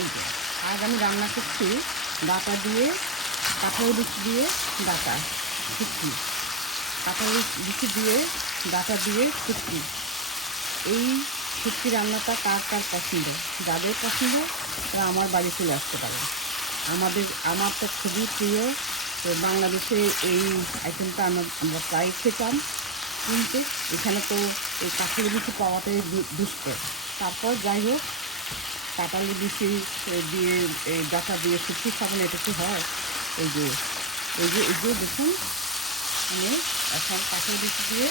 এই যে আজ আমি রান্না করছি ডাঁটা দিয়ে, কাঁঠাল বিচি দিয়ে ডাঁটা শুটকি, কাঁঠাল বিচি দিয়ে ডাঁটা দিয়ে শুটকি। এই শুটকি রান্নাটা কার কার পছন্দ? যাদের পছন্দ তারা আমার বাড়ি চলে আসতে পারে। আমার তো খুবই প্রিয়। তো বাংলাদেশে এই আইটেমটা আমরা প্রায় খেতাম, কিন্তু এখানে তো এই কাঁঠালের বিচি পাওয়াটাই দুষ্কর। তারপর যাই হোক, কাঁঠালের বিচি দিয়ে এই ডাঁটা দিয়ে শুটকি খাবেন, এটা কি হয়? এই যে দেখুন, আমি এখন কাঁঠালের বিচি দিয়ে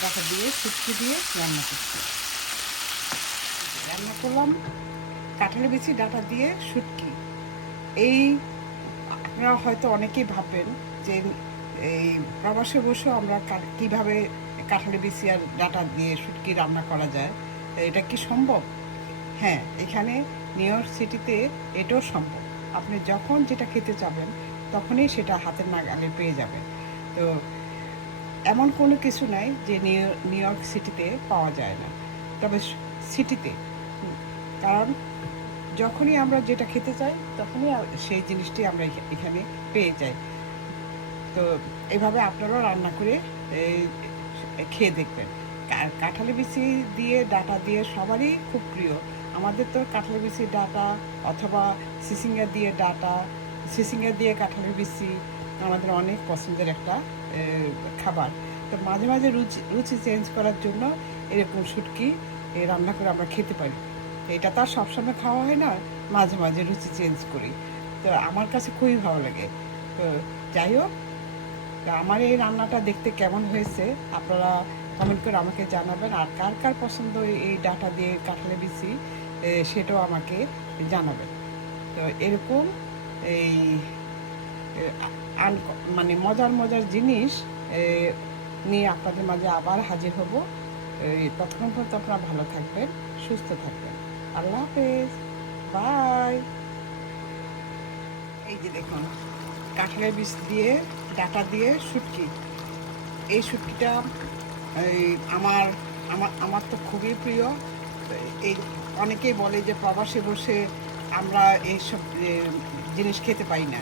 ডাঁটা দিয়ে শুটকি দিয়ে রান্না করছি। রান্না করলাম কাঁঠালের বিচি ডাঁটা দিয়ে শুটকি। এই আপনারা হয়তো অনেকেই ভাববেন যে এই প্রবাসে বসেও আমরা কীভাবে কাঁঠালের বিচি আর ডাঁটা দিয়ে শুটকি রান্না করা যায়, এটা কি সম্ভব? হ্যাঁ, এখানে নিউ ইয়র্ক সিটিতে এটাও সম্ভব। আপনি যখন যেটা খেতে চাবেন তখনই সেটা হাতের নাগালে পেয়ে যাবেন। তো এমন কোনো কিছু নাই যে নিউ ইয়র্ক সিটিতে পাওয়া যায় না, তবে সিটিতে, কারণ যখনই আমরা যেটা খেতে চাই তখনই সেই জিনিসটি আমরা এখানে পেয়ে যাই। তো এভাবে আপনারাও রান্না করে খেয়ে দেখবেন। কাঁঠালের বিচি দিয়ে ডাঁটা দিয়ে সবারই খুব প্রিয়। আমাদের তো কাঁঠালের বিচি ডাঁটা অথবা সিসিঙ্গা দিয়ে ডাঁটা, সিসিঙ্গা দিয়ে কাঁঠালের বিচি আমাদের অনেক পছন্দের একটা খাবার। তো মাঝে মাঝে রুচি চেঞ্জ করার জন্য এরকম শুটকি রান্না করে আমরা খেতে পারি। এটা তো আর সবসময় খাওয়া হয় না, মাঝে মাঝে রুচি চেঞ্জ করি। তো আমার কাছে খুবই ভালো লাগে। তো যাই হোক, তো আমার এই রান্নাটা দেখতে কেমন হয়েছে আপনারা কমেন্ট করে আমাকে জানাবেন। আর কার কার পছন্দ এই ডাঁটা দিয়ে কাঁঠালের বিচি, সেটাও আমাকে জানাবেন। তো এরকম এই মানে মজার মজার জিনিস নিয়ে আপনাদের মাঝে আবার হাজির হব। ততক্ষণ পর্যন্ত আপনারা ভালো থাকবেন, সুস্থ থাকবেন। আল্লাহ হাফেজ, বাই। এই যে দেখুন, কাঁঠালের বীজ দিয়ে ডাঁটা দিয়ে শুটকি। এই শুটকিটা এই আমার আমার আমার তো খুবই প্রিয়। এই অনেকেই বলে যে প্রবাসে বসে আমরা এইসব জিনিস খেতে পাই না।